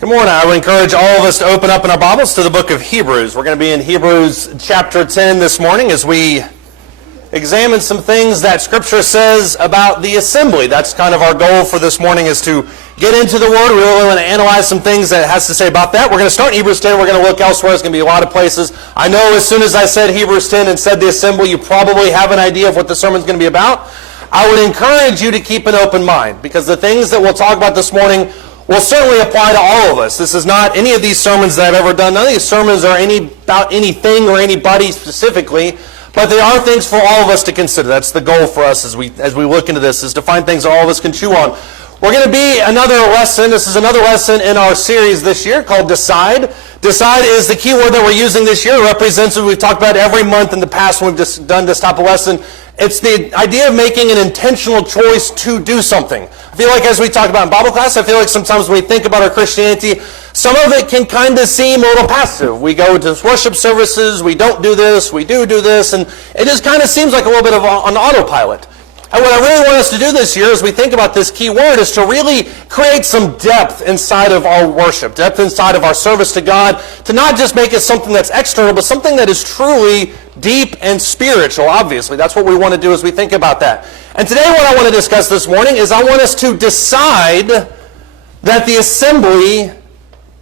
Good morning. I would encourage all of us to open up in our Bibles to the book of Hebrews. We're going to be in Hebrews chapter 10 this morning as we examine some things that Scripture says about the assembly. That's kind of our goal for this morning, is to get into the Word. We really want to analyze some things that it has to say about that. We're going to start in Hebrews 10. We're going to look elsewhere. It's going to be a lot of places. I know as soon as I said Hebrews 10 and said the assembly, you probably have an idea of what the sermon's going to be about. I would encourage you to keep an open mind, because the things that we'll talk about this morning will certainly apply to all of us. This is not any of these sermons that I've ever done. None of these sermons are about anything or anybody specifically, but they are things for all of us to consider. That's the goal for us as we look into this, is to find things that all of us can chew on. We're going to be another lesson. This is another lesson in our series this year called Decide. Decide is the key word that we're using this year. It represents what we've talked about every month in the past when we've just done this type of lesson. It's the idea of making an intentional choice to do something. I feel like as we talk about in Bible class, I feel like sometimes when we think about our Christianity, some of it can kind of seem a little passive. We go to worship services, we don't do this, we do this, and it just kind of seems like a little bit of an autopilot. And what I really want us to do this year as we think about this key word is to really create some depth inside of our worship, depth inside of our service to God, to not just make it something that's external, but something that is truly deep and spiritual, obviously. That's what we want to do as we think about that. And today what I want to discuss this morning is I want us to decide that the assembly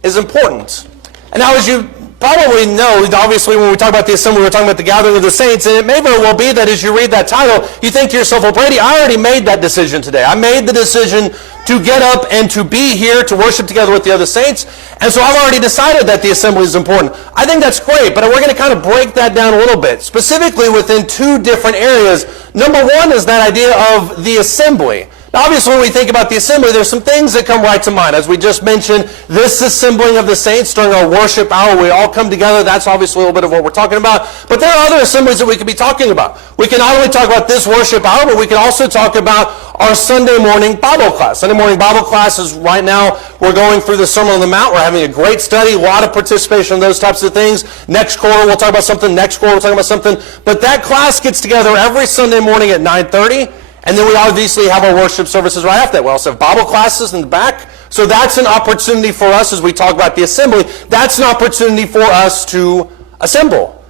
is important. And now, as you probably know, obviously when we talk about the assembly, we're talking about the gathering of the saints, and it may very well be that as you read that title, you think to yourself, well, Brady, I already made that decision today. I made the decision to get up and to be here to worship together with the other saints, and so I've already decided that the assembly is important. I think that's great, but we're going to kind of break that down a little bit, specifically within two different areas. Number one is that idea of the assembly. Now, obviously, when we think about the assembly, there's some things that come right to mind. As we just mentioned, this assembling of the saints during our worship hour, we all come together. That's obviously a little bit of what we're talking about. But there are other assemblies that we could be talking about. We can not only talk about this worship hour, but we can also talk about our Sunday morning Bible class. Sunday morning Bible class is right now, we're going through the Sermon on the Mount. We're having a great study, a lot of participation in those types of things. Next quarter, we'll talk about something. Next quarter, we'll talk about something. But that class gets together every Sunday morning at 9:30. And then we obviously have our worship services right after that. We also have Bible classes in the back. So that's an opportunity for us as we talk about the assembly. That's an opportunity for us to assemble.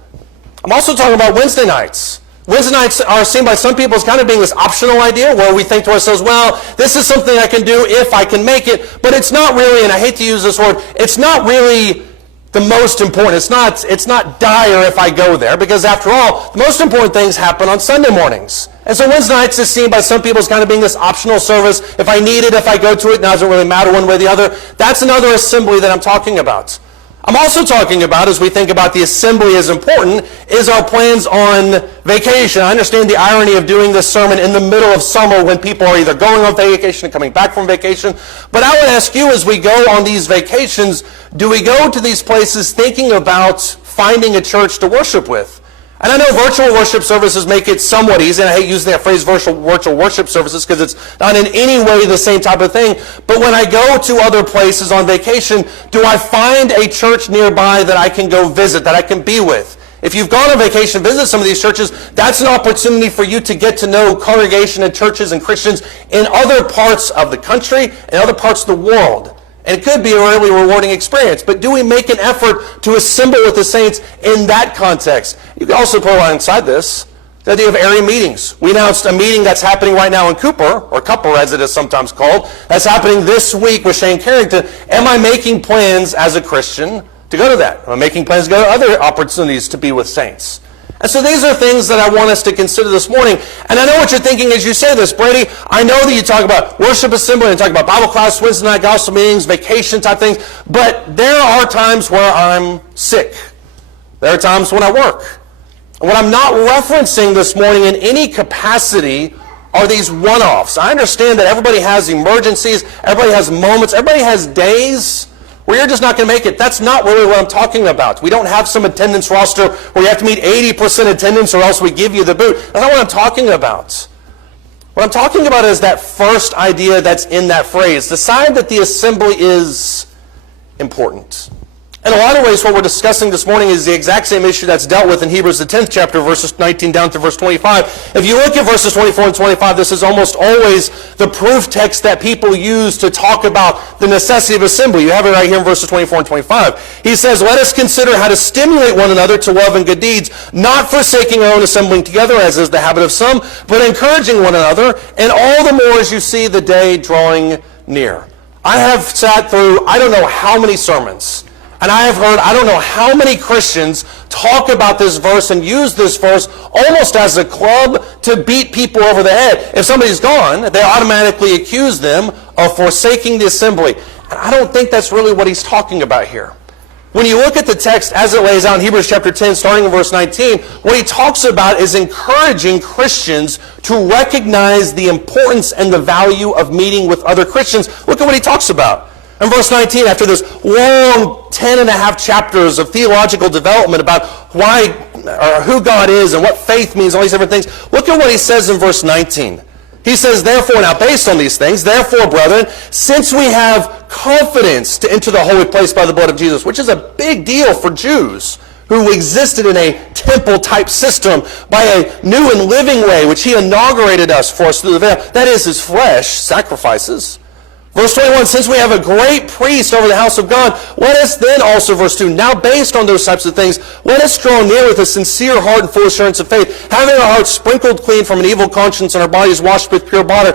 I'm also talking about Wednesday nights. Wednesday nights are seen by some people as kind of being this optional idea where we think to ourselves, well, this is something I can do if I can make it. But it's not really, and I hate to use this word, it's not really the most important. It's not dire if I go there, because after all, the most important things happen on Sunday mornings. And so Wednesday nights is seen by some people as kind of being this optional service. If I need it, if I go to it, it doesn't really matter one way or the other. That's another assembly that I'm talking about. I'm also talking about, as we think about the assembly as important, is our plans on vacation. I understand the irony of doing this sermon in the middle of summer when people are either going on vacation and coming back from vacation. But I would ask you, as we go on these vacations, do we go to these places thinking about finding a church to worship with? And I know virtual worship services make it somewhat easy, and I hate using that phrase virtual worship services because it's not in any way the same type of thing. But when I go to other places on vacation, do I find a church nearby that I can go visit, that I can be with? If you've gone on vacation, visit some of these churches, that's an opportunity for you to get to know congregation and churches and Christians in other parts of the country and other parts of the world. And it could be a really rewarding experience. But do we make an effort to assemble with the saints in that context? You can also put alongside this the idea of area meetings. We announced a meeting that's happening right now in Cooper, or Cupper as it is sometimes called, that's happening this week with Shane Carrington. Am I making plans as a Christian to go to that? Am I making plans to go to other opportunities to be with saints? And so these are things that I want us to consider this morning. And I know what you're thinking as you say this, Brady. I know that you talk about worship assembly and talk about Bible class, Wednesday night gospel meetings, vacation type things. But there are times where I'm sick. There are times when I work. What I'm not referencing this morning in any capacity are these one-offs. I understand that everybody has emergencies, everybody has moments, everybody has days where you're just not going to make it. That's not really what I'm talking about. We don't have some attendance roster where you have to meet 80% attendance or else we give you the boot. That's not what I'm talking about. What I'm talking about is that first idea that's in that phrase. Decide that the assembly is important. In a lot of ways, what we're discussing this morning is the exact same issue that's dealt with in Hebrews, the 10th chapter, verses 19 down to verse 25. If you look at verses 24 and 25, this is almost always the proof text that people use to talk about the necessity of assembly. You have it right here in verses 24 and 25. He says, "Let us consider how to stimulate one another to love and good deeds, not forsaking our own assembling together, as is the habit of some, but encouraging one another, and all the more as you see the day drawing near." I have sat through, I don't know how many sermons, and I have heard, I don't know how many Christians talk about this verse and use this verse almost as a club to beat people over the head. If somebody's gone, they automatically accuse them of forsaking the assembly. And I don't think that's really what he's talking about here. When you look at the text as it lays out in Hebrews chapter 10, starting in verse 19, what he talks about is encouraging Christians to recognize the importance and the value of meeting with other Christians. Look at what he talks about. In verse 19, after this long 10.5 chapters of theological development about why or who God is and what faith means, all these different things, look at what he says in verse 19. He says, "Therefore," now based on these things, "Therefore, brethren, since we have confidence to enter the holy place by the blood of Jesus," which is a big deal for Jews who existed in a temple-type system, "by a new and living way, which he inaugurated us for us through the veil," that is, his flesh, sacrifices. Verse 21, "Since we have a great priest over the house of God, let us then also," verse 2, "now based on those types of things, let us draw near with a sincere heart and full assurance of faith, having our hearts sprinkled clean from an evil conscience and our bodies washed with pure water."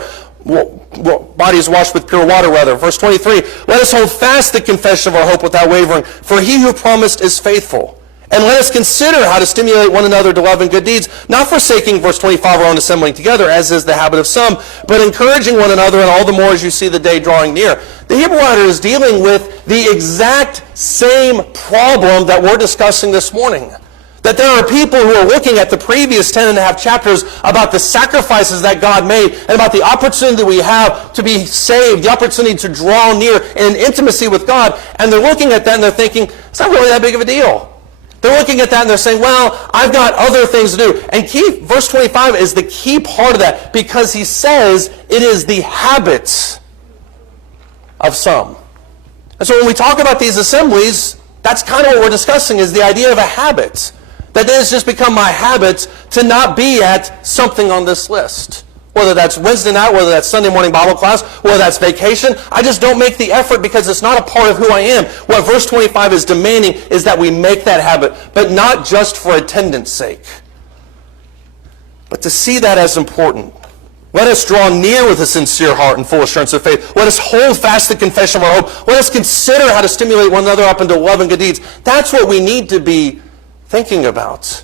Bodies washed with pure water, rather. Verse 23, "Let us hold fast the confession of our hope without wavering, for he who promised is faithful. And let us consider how to stimulate one another to love and good deeds, not forsaking," verse 25, "our own assembling together, as is the habit of some, but encouraging one another, and all the more as you see the day drawing near." The Hebrew writer is dealing with the exact same problem that we're discussing this morning. That there are people who are looking at the previous 10.5 chapters about the sacrifices that God made and about the opportunity we have to be saved, the opportunity to draw near in intimacy with God, and they're looking at that and they're thinking, it's not really that big of a deal. They're looking at that and they're saying, well, I've got other things to do. And verse 25 is the key part of that, because he says it is the habits of some. And so when we talk about these assemblies, that's kind of what we're discussing, is the idea of a habit. That it has just become my habit to not be at something on this list. Whether that's Wednesday night, whether that's Sunday morning Bible class, whether that's vacation, I just don't make the effort because it's not a part of who I am. What verse 25 is demanding is that we make that habit, but not just for attendance sake, but to see that as important. Let us draw near with a sincere heart and full assurance of faith. Let us hold fast the confession of our hope. Let us consider how to stimulate one another up into love and good deeds. That's what we need to be thinking about.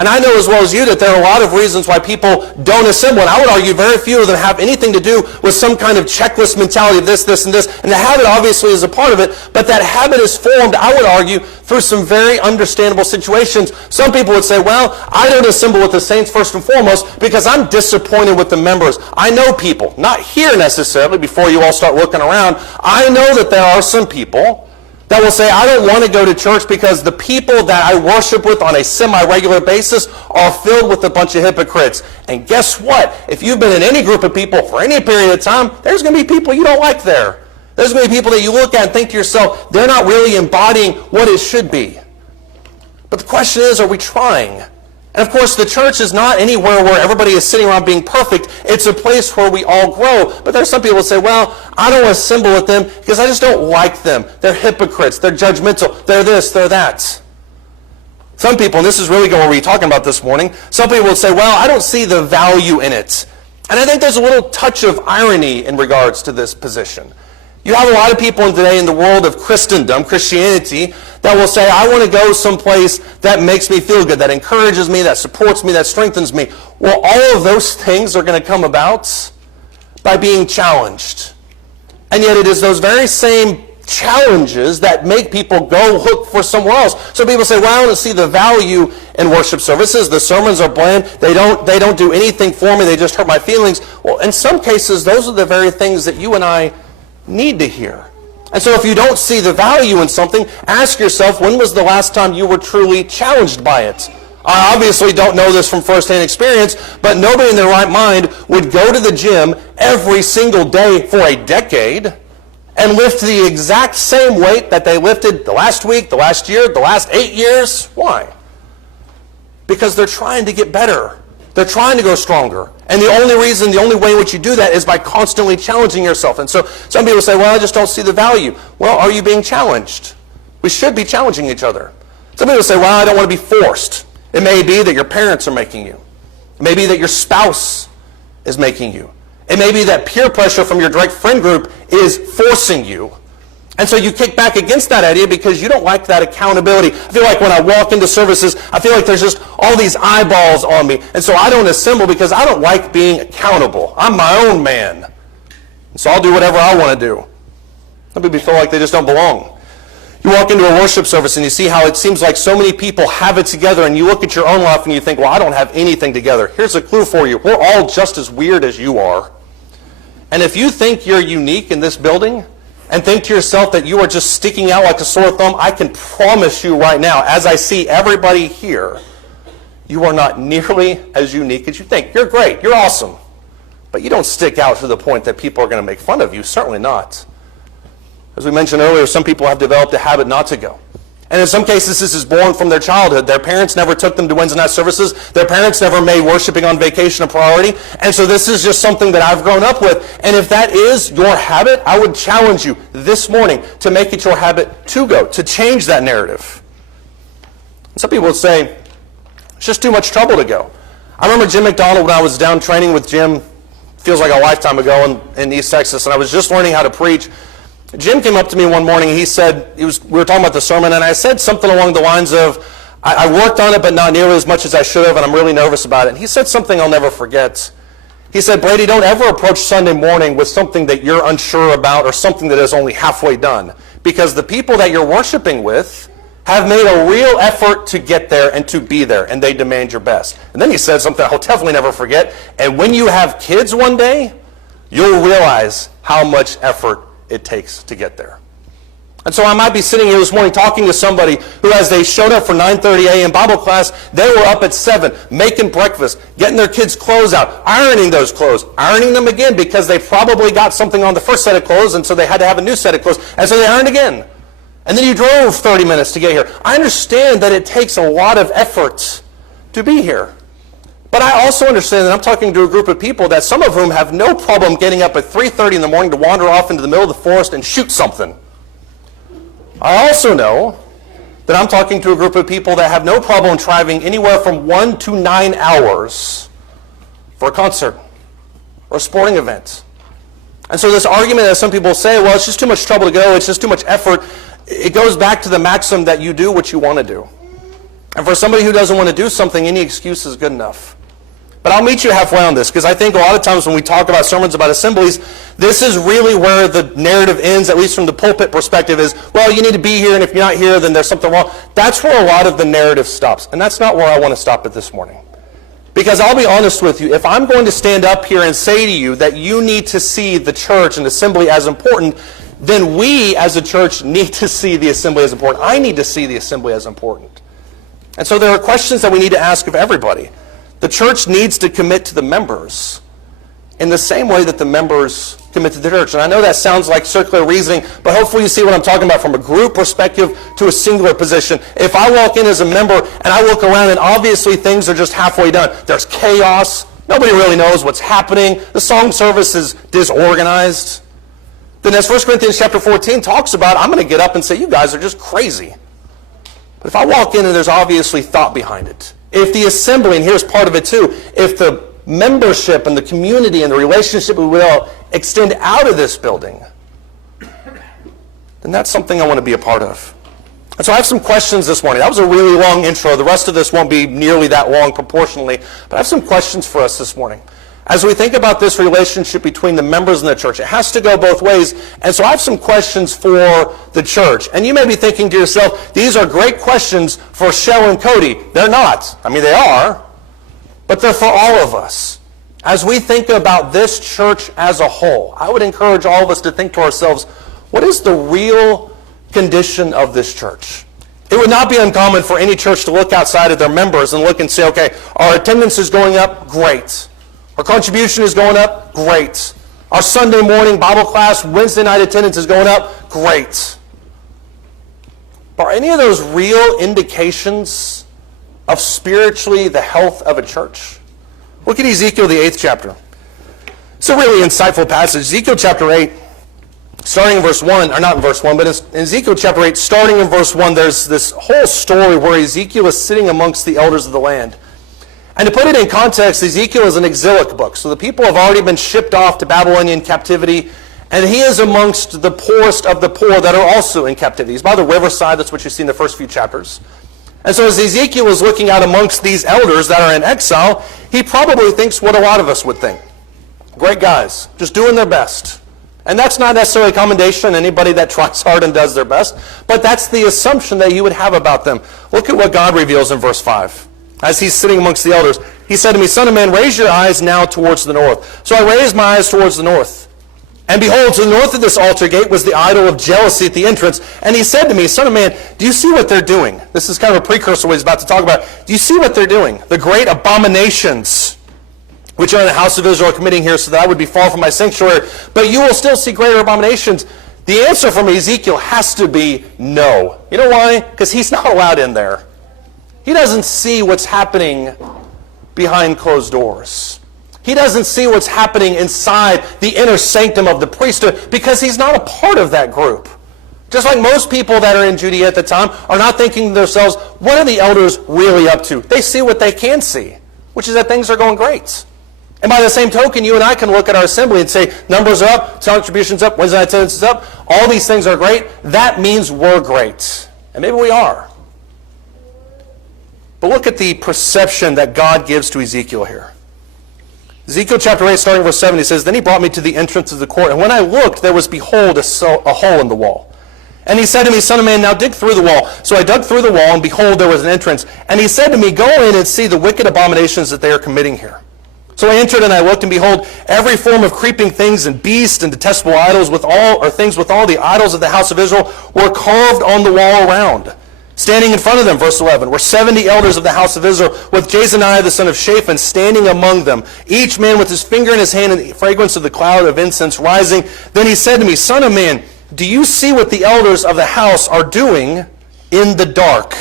And I know as well as you that there are a lot of reasons why people don't assemble. And I would argue very few of them have anything to do with some kind of checklist mentality of this, this, and this. And the habit obviously is a part of it. But that habit is formed, I would argue, through some very understandable situations. Some people would say, well, I don't assemble with the saints first and foremost because I'm disappointed with the members. I know people, not here necessarily, before you all start looking around. I know that there are some people that will say, I don't want to go to church because the people that I worship with on a semi-regular basis are filled with a bunch of hypocrites. And guess what? If you've been in any group of people for any period of time, there's going to be people you don't like there. There's going to be people that you look at and think to yourself, they're not really embodying what it should be. But the question is, are we trying? And of course, the church is not anywhere where everybody is sitting around being perfect. It's a place where we all grow. But there's some people who say, well, I don't assemble with them because I just don't like them. They're hypocrites. They're judgmental. They're this, they're that. Some people, and this is really what we're talking about this morning, some people will say, well, I don't see the value in it. And I think there's a little touch of irony in regards to this position. You have a lot of people today in the world of Christendom, Christianity, that will say, I want to go someplace that makes me feel good, that encourages me, that supports me, that strengthens me. Well, all of those things are going to come about by being challenged. And yet it is those very same challenges that make people go look for somewhere else. So people say, well, I don't see the value in worship services. The sermons are bland. They don't do anything for me. They just hurt my feelings. Well, in some cases, those are the very things that you and I need to hear. And so if you don't see the value in something, ask yourself, when was the last time you were truly challenged by it? I obviously don't know this from firsthand experience, but nobody in their right mind would go to the gym every single day for a decade and lift the exact same weight that they lifted the last week, the last year, the last 8 years? Why? Because they're trying to get better. They're trying to go stronger. And the only way in which you do that is by constantly challenging yourself. And so some people say, well, I just don't see the value. Well, are you being challenged? We should be challenging each other. Some people say, well, I don't want to be forced. It may be that your parents are making you. It may be that your spouse is making you. It may be that peer pressure from your direct friend group is forcing you. And so you kick back against that idea because you don't like that accountability. I feel like when I walk into services, I feel like there's just all these eyeballs on me. And so I don't assemble because I don't like being accountable. I'm my own man. And so I'll do whatever I want to do. Some people feel like they just don't belong. You walk into a worship service and you see how it seems like so many people have it together, and you look at your own life and you think, well, I don't have anything together. Here's a clue for you. We're all just as weird as you are. And if you think you're unique in this building and think to yourself that you are just sticking out like a sore thumb, I can promise you right now, as I see everybody here, you are not nearly as unique as you think. You're great. You're awesome. But you don't stick out to the point that people are going to make fun of you. Certainly not. As we mentioned earlier, some people have developed a habit not to go. And in some cases, this is born from their childhood. Their parents never took them to Wednesday night services. Their parents never made worshiping on vacation a priority. And so this is just something that I've grown up with. And if that is your habit, I would challenge you this morning to make it your habit to go, to change that narrative. And some people would say, it's just too much trouble to go. I remember Jim McDonald when I was down training with Jim, feels like a lifetime ago in East Texas, and I was just learning how to preach. Jim came up to me one morning, and he said, we were talking about the sermon, and I said something along the lines of, I worked on it, but not nearly as much as I should have, and I'm really nervous about it. And he said something I'll never forget. He said, Brady, don't ever approach Sunday morning with something that you're unsure about or something that is only halfway done, because the people that you're worshiping with have made a real effort to get there and to be there, and they demand your best. And then he said something I'll definitely never forget, and when you have kids one day, you'll realize how much effort it takes to get there. And so I might be sitting here this morning talking to somebody who, as they showed up for 9:30 a.m. Bible class, they were up at 7, making breakfast, getting their kids' clothes out, ironing those clothes, ironing them again because they probably got something on the first set of clothes, and so they had to have a new set of clothes, and so they ironed again. And then you drove 30 minutes to get here. I understand that it takes a lot of effort to be here. But I also understand that I'm talking to a group of people that some of whom have no problem getting up at 3:30 in the morning to wander off into the middle of the forest and shoot something. I also know that I'm talking to a group of people that have no problem driving anywhere from 1 to 9 hours for a concert or a sporting event. And so this argument that some people say, well, it's just too much trouble to go, it's just too much effort, it goes back to the maxim that you do what you want to do. And for somebody who doesn't want to do something, any excuse is good enough. But I'll meet you halfway on this, because I think a lot of times when we talk about sermons about assemblies, this is really where the narrative ends, at least from the pulpit perspective, is, well, you need to be here, and if you're not here, then there's something wrong. That's where a lot of the narrative stops, and that's not where I want to stop it this morning. Because I'll be honest with you, if I'm going to stand up here and say to you that you need to see the church and assembly as important, then we as a church need to see the assembly as important. I need to see the assembly as important. And so there are questions that we need to ask of everybody. The church needs to commit to the members in the same way that the members commit to the church. And I know that sounds like circular reasoning, but hopefully you see what I'm talking about from a group perspective to a singular position. If I walk in as a member and I look around and obviously things are just halfway done, there's chaos, nobody really knows what's happening, the song service is disorganized, then as 1 Corinthians chapter 14 talks about, I'm going to get up and say, you guys are just crazy. But if I walk in and there's obviously thought behind it, if the assembly, and here's part of it too, if the membership and the community and the relationship we will extend out of this building, then that's something I want to be a part of. And so I have some questions this morning. That was a really long intro. The rest of this won't be nearly that long proportionally, but I have some questions for us this morning. As we think about this relationship between the members and the church, it has to go both ways. And so I have some questions for the church. And you may be thinking to yourself, these are great questions for Shell and Cody. They're not. I mean, they are. But they're for all of us. As we think about this church as a whole, I would encourage all of us to think to ourselves, what is the real condition of this church? It would not be uncommon for any church to look outside of their members and look and say, okay, our attendance is going up, great. Our contribution is going up, great. Our Sunday morning Bible class, Wednesday night attendance is going up. Great. But are any of those real indications of spiritually the health of a church? Look at Ezekiel, the 8th chapter. It's a really insightful passage. Ezekiel chapter 8, starting in verse 1, or not in verse 1, but in Ezekiel chapter 8, starting in verse 1, there's this whole story where Ezekiel is sitting amongst the elders of the land. And to put it in context, Ezekiel is an exilic book. So the people have already been shipped off to Babylonian captivity, and he is amongst the poorest of the poor that are also in captivity. He's by the riverside. That's what you see in the first few chapters. And so as Ezekiel is looking out amongst these elders that are in exile, he probably thinks what a lot of us would think. Great guys, just doing their best. And that's not necessarily a commendation on anybody that tries hard and does their best, but that's the assumption that you would have about them. Look at what God reveals in verse 5. As he's sitting amongst the elders, he said to me, "Son of man, raise your eyes now towards the north." So I raised my eyes towards the north. And behold, to the north of this altar gate was the idol of jealousy at the entrance. And he said to me, "Son of man, do you see what they're doing?" This is kind of a precursor to what he's about to talk about. Do you see what they're doing? The great abominations which are in the house of Israel committing here, so that I would be far from my sanctuary. But you will still see greater abominations. The answer from Ezekiel has to be no. You know why? Because he's not allowed in there. He doesn't see what's happening behind closed doors. He doesn't see what's happening inside the inner sanctum of the priesthood because he's not a part of that group. Just like most people that are in Judea at the time are not thinking to themselves, what are the elders really up to? They see what they can see, which is that things are going great. And by the same token, you and I can look at our assembly and say, numbers are up, contributions up, Wednesday night attendance is up, all these things are great. That means we're great. And maybe we are. But look at the perception that God gives to Ezekiel here. Ezekiel chapter 8, starting verse 7, he says, "Then he brought me to the entrance of the court, and when I looked, there was, behold, a hole in the wall. And he said to me, Son of man, now dig through the wall. So I dug through the wall, and behold, there was an entrance. And he said to me, Go in and see the wicked abominations that they are committing here. So I entered, and I looked, and behold, every form of creeping things and beasts and detestable idols with all the idols of the house of Israel were carved on the wall around. Standing in front of them," verse 11, "were 70 elders of the house of Israel, with Jezaniah the son of Shaphan standing among them, each man with his finger in his hand and the fragrance of the cloud of incense rising. Then he said to me, Son of man, do you see what the elders of the house are doing in the dark,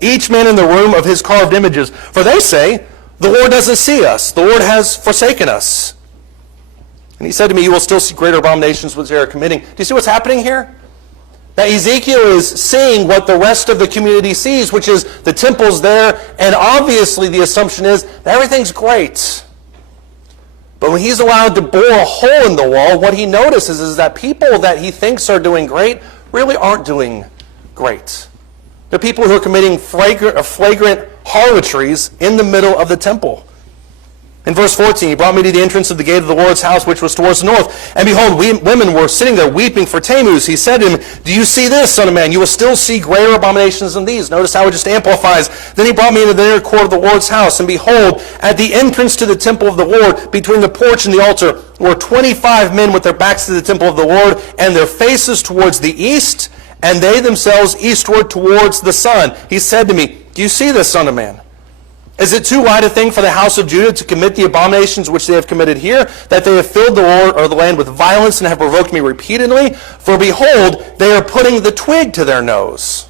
each man in the room of his carved images? For they say, the Lord doesn't see us. The Lord has forsaken us. And he said to me, you will still see greater abominations which they are committing." Do you see what's happening here? That Ezekiel is seeing what the rest of the community sees, which is the temple's there, and obviously the assumption is that everything's great. But when he's allowed to bore a hole in the wall, what he notices is that people that he thinks are doing great really aren't doing great. They're people who are committing flagrant harlotries in the middle of the temple. In verse 14, he brought me to the entrance of the gate of the Lord's house, which was towards the north. And behold, women were sitting there weeping for Tammuz. He said to him, "Do you see this, son of man? You will still see greater abominations than these." Notice how it just amplifies. Then he brought me into the inner court of the Lord's house. And behold, at the entrance to the temple of the Lord, between the porch and the altar, were 25 men with their backs to the temple of the Lord, and their faces towards the east, and they themselves eastward towards the sun. He said to me, "Do you see this, son of man? Is it too light a thing for the house of Judah to commit the abominations which they have committed here, that they have filled the Lord or the land with violence and have provoked me repeatedly? For behold, they are putting the twig to their nose.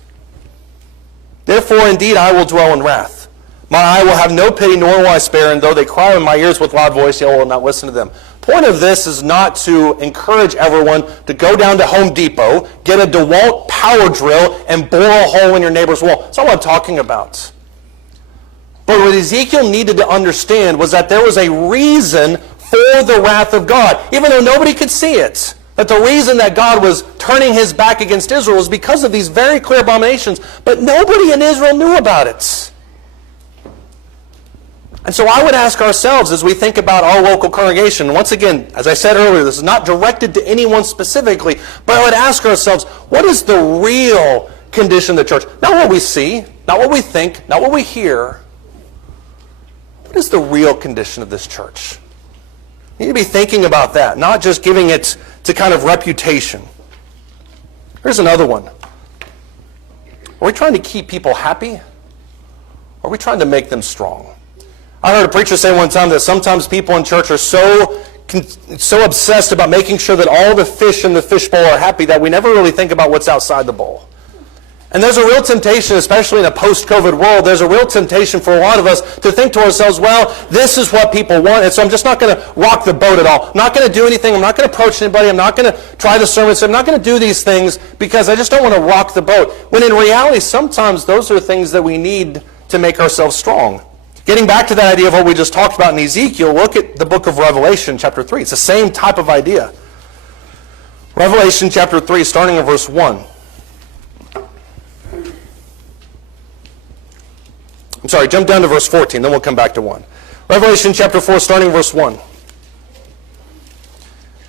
Therefore, indeed, I will dwell in wrath. My eye will have no pity, nor will I spare, and though they cry in my ears with loud voice, yet I will not listen to them." Point of this is not to encourage everyone to go down to Home Depot, get a DeWalt power drill, and bore a hole in your neighbor's wall. That's not what I'm talking about. But what Ezekiel needed to understand was that there was a reason for the wrath of God, even though nobody could see it. That the reason that God was turning his back against Israel was because of these very clear abominations, but nobody in Israel knew about it. And so I would ask ourselves as we think about our local congregation, once again, as I said earlier, this is not directed to anyone specifically, but I would ask ourselves, what is the real condition of the church? Not what we see, not what we think, not what we hear. What is the real condition of this church? You need to be thinking about that, not just giving it to kind of reputation. Here's another one. Are we trying to keep people happy? Or are we trying to make them strong? I heard a preacher say one time that sometimes people in church are so so obsessed about making sure that all the fish in the fishbowl are happy that we never really think about what's outside the bowl. And there's a real temptation, especially in a post-COVID world, there's a real temptation for a lot of us to think to ourselves, well, this is what people want, and so I'm just not going to rock the boat at all. I'm not going to do anything. I'm not going to approach anybody. I'm not going to try the sermons. I'm not going to do these things because I just don't want to rock the boat. When in reality, sometimes those are things that we need to make ourselves strong. Getting back to that idea of what we just talked about in Ezekiel, look at the book of Revelation, chapter 3. It's the same type of idea. Revelation chapter 3, starting in verse 1. I'm sorry, jump down to verse 14, then we'll come back to 1. Revelation chapter 4, starting verse 1. It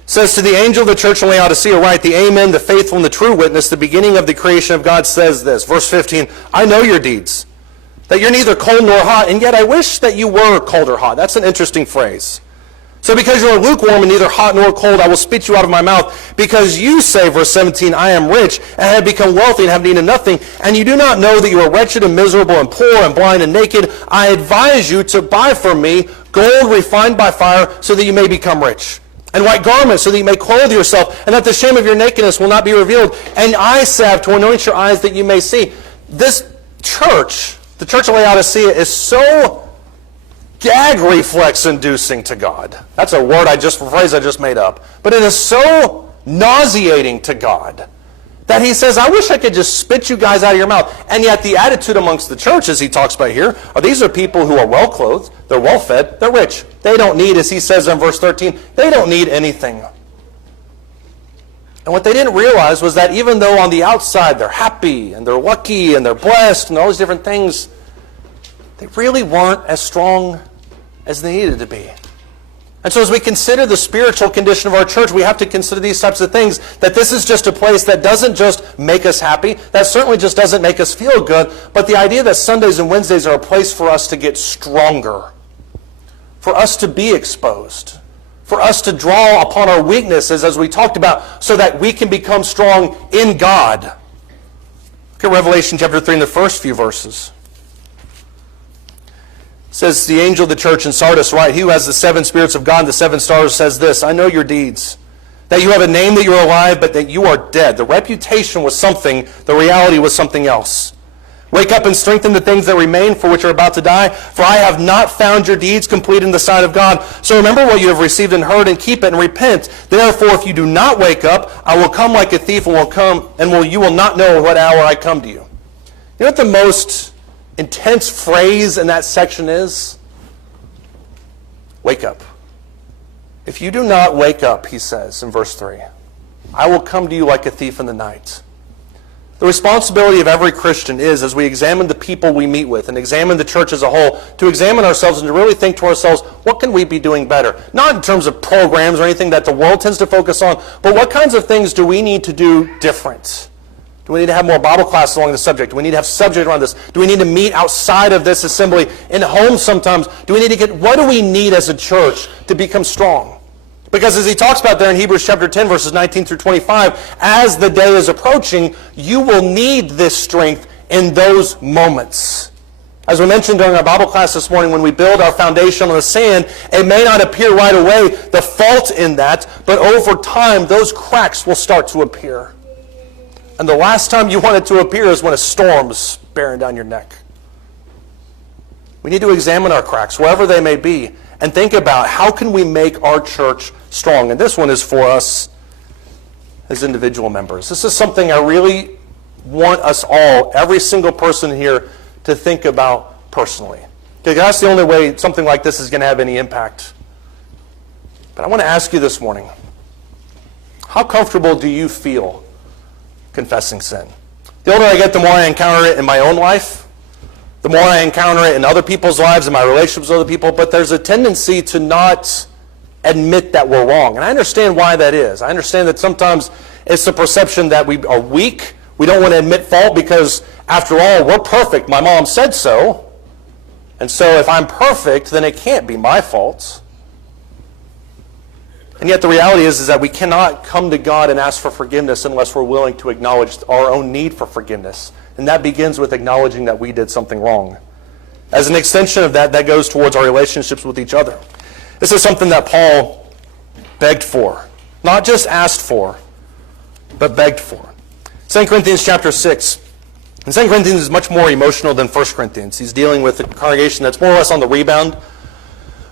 says, to the angel of the church in Laodicea write, the Amen, the faithful and the true witness, the beginning of the creation of God says this. Verse 15, I know your deeds, that you're neither cold nor hot, and yet I wish that you were cold or hot. That's an interesting phrase. So because you are lukewarm and neither hot nor cold, I will spit you out of my mouth. Because you say, verse 17, I am rich and have become wealthy and have needed nothing, and you do not know that you are wretched and miserable and poor and blind and naked. I advise you to buy from me gold refined by fire so that you may become rich, and white garments so that you may clothe yourself, and that the shame of your nakedness will not be revealed, and eye salve to anoint your eyes that you may see. This church, the church of Laodicea, is so gag reflex inducing to God. That's a phrase I just made up. But it is so nauseating to God that he says, I wish I could just spit you guys out of your mouth. And yet the attitude amongst the church, as he talks about here, these are people who are well clothed, they're well fed, they're rich. They don't need, as he says in verse 13, they don't need anything. And what they didn't realize was that even though on the outside they're happy and they're lucky and they're blessed and all these different things, they really weren't as strong as they needed to be. And so as we consider the spiritual condition of our church, we have to consider these types of things, that this is just a place that doesn't just make us happy, that certainly just doesn't make us feel good, but the idea that Sundays and Wednesdays are a place for us to get stronger, for us to be exposed, for us to draw upon our weaknesses, as we talked about, so that we can become strong in God. Look at Revelation chapter 3 in the first few verses. It says, the angel of the church in Sardis write, he who has the 7 spirits of God and the 7 stars says this, I know your deeds, that you have a name that you are alive, but that you are dead. The reputation was something, the reality was something else. Wake up and strengthen the things that remain, for which are about to die, for I have not found your deeds complete in the sight of God. So remember what you have received and heard, and keep it and repent. Therefore, if you do not wake up, I will come like a thief, and you will not know what hour I come to you. You know what the most intense phrase in that section is? Wake up. If you do not wake up, he says in verse 3, I will come to you like a thief in the night. The responsibility of every Christian is, as we examine the people we meet with and examine the church as a whole, to examine ourselves and to really think to ourselves, what can we be doing better? Not in terms of programs or anything that the world tends to focus on, but what kinds of things do we need to do different? Do we need to have more Bible classes along the subject? Do we need to have subject around this? Do we need to meet outside of this assembly in homes sometimes? What do we need as a church to become strong? Because as he talks about there in Hebrews chapter 10, verses 19 through 25, as the day is approaching, you will need this strength in those moments. As we mentioned during our Bible class this morning, when we build our foundation on the sand, it may not appear right away, the fault in that, but over time, those cracks will start to appear. And the last time you want it to appear is when a storm's bearing down your neck. We need to examine our cracks, wherever they may be, and think about how can we make our church strong. And this one is for us as individual members. This is something I really want us all, every single person here, to think about personally. Because that's the only way something like this is going to have any impact. But I want to ask you this morning, how comfortable do you feel confessing sin? The older I get, the more I encounter it in my own life, the more I encounter it in other people's lives, in my relationships with other people, but there's a tendency to not admit that we're wrong. And I understand why that is. I understand that sometimes it's the perception that we are weak. We don't want to admit fault because, after all, we're perfect. My mom said so. And so if I'm perfect, then it can't be my fault. And yet the reality is that we cannot come to God and ask for forgiveness unless we're willing to acknowledge our own need for forgiveness. And that begins with acknowledging that we did something wrong. As an extension of that, that goes towards our relationships with each other. This is something that Paul begged for. Not just asked for, but begged for. 2 Corinthians chapter 6. And 2 Corinthians is much more emotional than 1 Corinthians. He's dealing with a congregation that's more or less on the rebound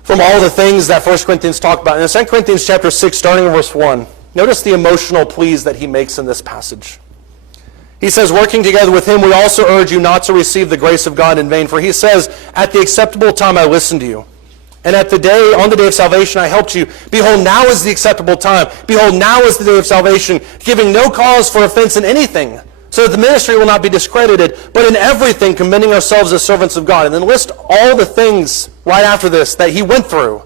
from all the things that 1 Corinthians talk about. In 2 Corinthians chapter 6, starting in verse 1, notice the emotional pleas that he makes in this passage. He says, working together with him, we also urge you not to receive the grace of God in vain. For he says, at the acceptable time I listened to you. And on the day of salvation I helped you. Behold, now is the acceptable time. Behold, now is the day of salvation, giving no cause for offense in anything, so that the ministry will not be discredited, but in everything commending ourselves as servants of God. And then list all the things right after this that he went through,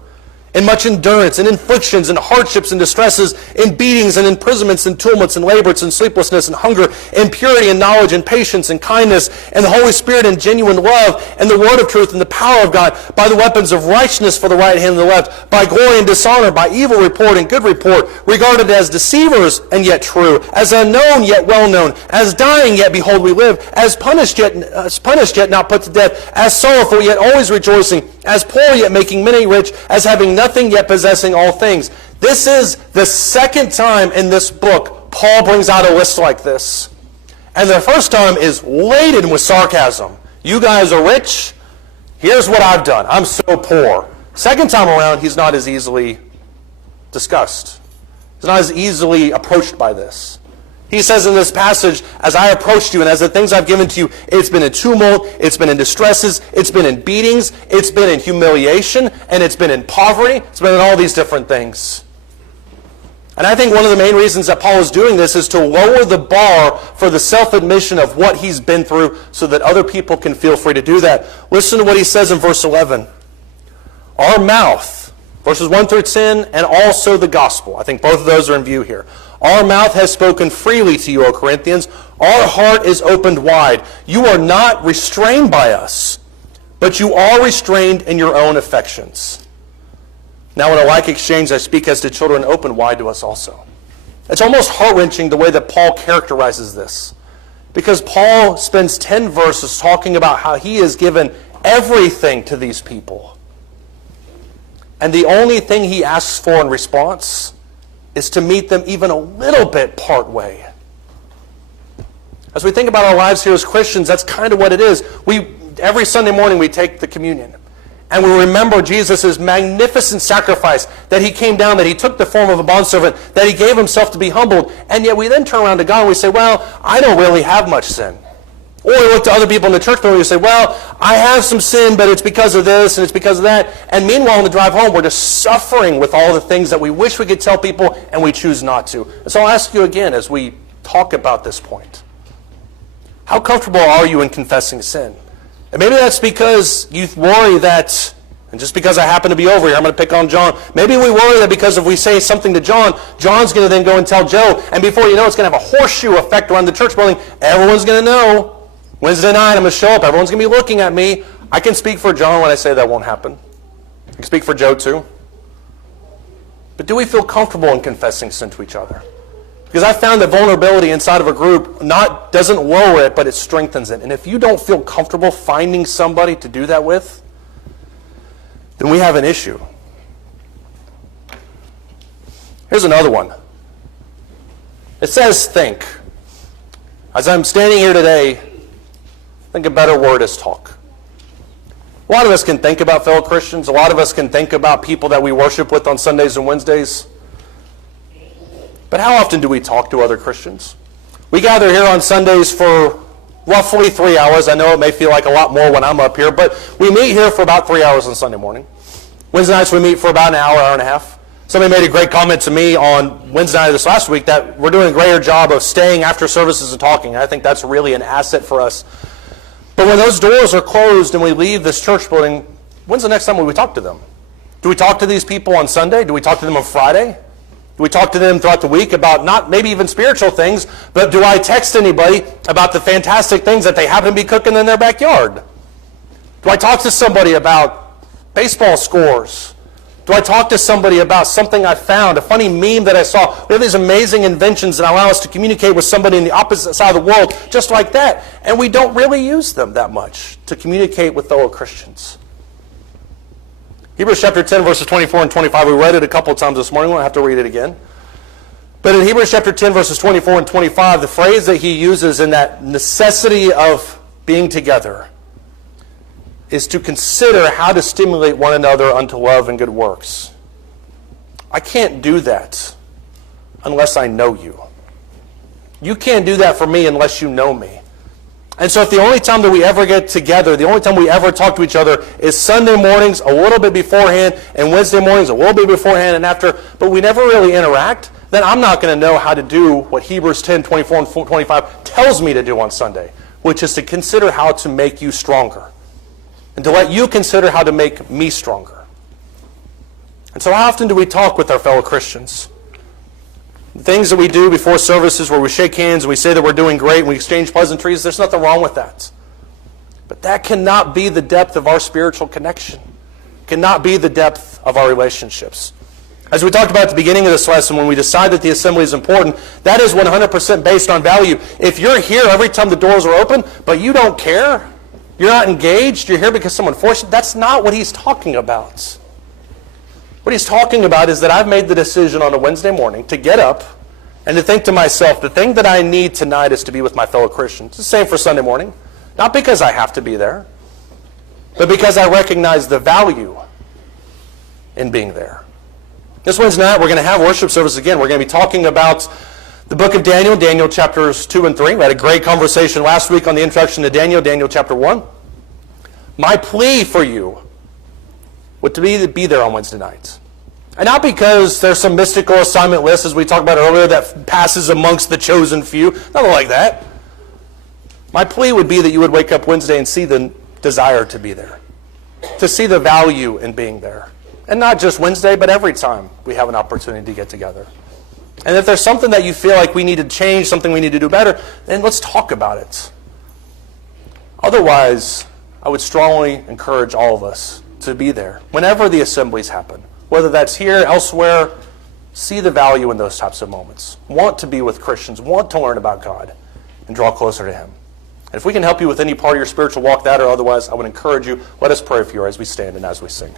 in much endurance, and afflictions, and hardships, and distresses, in beatings, and imprisonments, and tumults, and labors, and sleeplessness, and hunger, and purity, and knowledge, and patience, and kindness, and the Holy Spirit, and genuine love, and the word of truth, and the power of God, by the weapons of righteousness for the right hand and the left, by glory and dishonor, by evil report and good report, regarded as deceivers and yet true, as unknown yet well known, as dying yet behold we live, as punished yet not put to death, as sorrowful yet always rejoicing, as poor yet making many rich, as having nothing yet possessing all things. This is the second time in this book Paul brings out a list like this. And the first time is laden with sarcasm. You guys are rich. Here's what I've done. I'm so poor. Second time around, he's not as easily discussed. He's not as easily approached by this. He says in this passage, as I approached you and as the things I've given to you, it's been in tumult, it's been in distresses, it's been in beatings, it's been in humiliation, and it's been in poverty. It's been in all these different things. And I think one of the main reasons that Paul is doing this is to lower the bar for the self-admission of what he's been through so that other people can feel free to do that. Listen to what he says in verse 11. Our mouth, verses 1 through 10, and also the gospel. I think both of those are in view here. Our mouth has spoken freely to you, O Corinthians. Our heart is opened wide. You are not restrained by us, but you are restrained in your own affections. Now in a like exchange I speak as to children, open wide to us also. It's almost heart-wrenching the way that Paul characterizes this, because Paul spends 10 verses talking about how he has given everything to these people. And the only thing he asks for in response is to meet them even a little bit part way. As we think about our lives here as Christians, that's kind of what it is. Every Sunday morning we take the communion. And we remember Jesus' magnificent sacrifice, that he came down, that he took the form of a bondservant, that he gave himself to be humbled. And yet we then turn around to God and we say, well, I don't really have much sin. Or we look to other people in the church building and we say, well, I have some sin, but it's because of this and it's because of that. And meanwhile, on the drive home, we're just suffering with all the things that we wish we could tell people and we choose not to. And so I'll ask you again as we talk about this point. How comfortable are you in confessing sin? And maybe that's because you worry that, and just because I happen to be over here, I'm going to pick on John. Maybe we worry that because if we say something to John, John's going to then go and tell Joe, and before you know it's going to have a horseshoe effect around the church building. Everyone's going to know. Wednesday night, I'm going to show up. Everyone's going to be looking at me. I can speak for John when I say that won't happen. I can speak for Joe too. But do we feel comfortable in confessing sin to each other? Because I found that vulnerability inside of a group doesn't lower it, but it strengthens it. And if you don't feel comfortable finding somebody to do that with, then we have an issue. Here's another one. It says think. As I'm standing here today, I think a better word is talk. A lot of us can think about fellow Christians. A lot of us can think about people that we worship with on Sundays and Wednesdays. But how often do we talk to other Christians? We gather here on Sundays for roughly 3 hours. I know it may feel like a lot more when I'm up here, but we meet here for about 3 hours on Sunday morning. Wednesday nights we meet for about an hour, hour and a half. Somebody made a great comment to me on Wednesday night of this last week that we're doing a greater job of staying after services and talking. I think that's really an asset for us. But when those doors are closed and we leave this church building, when's the next time we talk to them? Do we talk to these people on Sunday? Do we talk to them on Friday? Do we talk to them throughout the week about not maybe even spiritual things, but do I text anybody about the fantastic things that they happen to be cooking in their backyard? Do I talk to somebody about baseball scores? Do I talk to somebody about something I found, a funny meme that I saw? We have these amazing inventions that allow us to communicate with somebody in the opposite side of the world just like that. And we don't really use them that much to communicate with fellow Christians. Hebrews chapter 10, verses 24 and 25. We read it a couple of times this morning. We won't have to read it again. But in Hebrews chapter 10, verses 24 and 25, the phrase that he uses in that necessity of being together is to consider how to stimulate one another unto love and good works. I can't do that unless I know you. You can't do that for me unless you know me. And so if the only time that we ever get together, the only time we ever talk to each other is Sunday mornings a little bit beforehand and Wednesday mornings a little bit beforehand and after, but we never really interact, then I'm not going to know how to do what Hebrews 10, 24 and 25 tells me to do on Sunday, which is to consider how to make you stronger and to let you consider how to make me stronger. And so how often do we talk with our fellow Christians? The things that we do before services where we shake hands and we say that we're doing great and we exchange pleasantries, there's nothing wrong with that. But that cannot be the depth of our spiritual connection. It cannot be the depth of our relationships. As we talked about at the beginning of this lesson, when we decide that the assembly is important, that is 100% based on value. If you're here every time the doors are open, but you don't care, you're not engaged, you're here because someone forced you, that's not what he's talking about. What he's talking about is that I've made the decision on a Wednesday morning to get up and to think to myself, the thing that I need tonight is to be with my fellow Christians. It's the same for Sunday morning. Not because I have to be there, but because I recognize the value in being there. This Wednesday night, we're going to have worship service again. We're going to be talking about the book of Daniel, Daniel chapters 2 and 3. We had a great conversation last week on the introduction to Daniel, Daniel chapter 1. My plea for you would be there on Wednesday nights. And not because there's some mystical assignment list, as we talked about earlier, that passes amongst the chosen few. Nothing like that. My plea would be that you would wake up Wednesday and see the desire to be there, to see the value in being there. And not just Wednesday, but every time we have an opportunity to get together. And if there's something that you feel like we need to change, something we need to do better, then let's talk about it. Otherwise, I would strongly encourage all of us to be there whenever the assemblies happen, whether that's here, elsewhere. See the value in those types of moments. Want to be with Christians, want to learn about God, and draw closer to Him. And if we can help you with any part of your spiritual walk, that or otherwise, I would encourage you, let us pray for you as we stand and as we sing.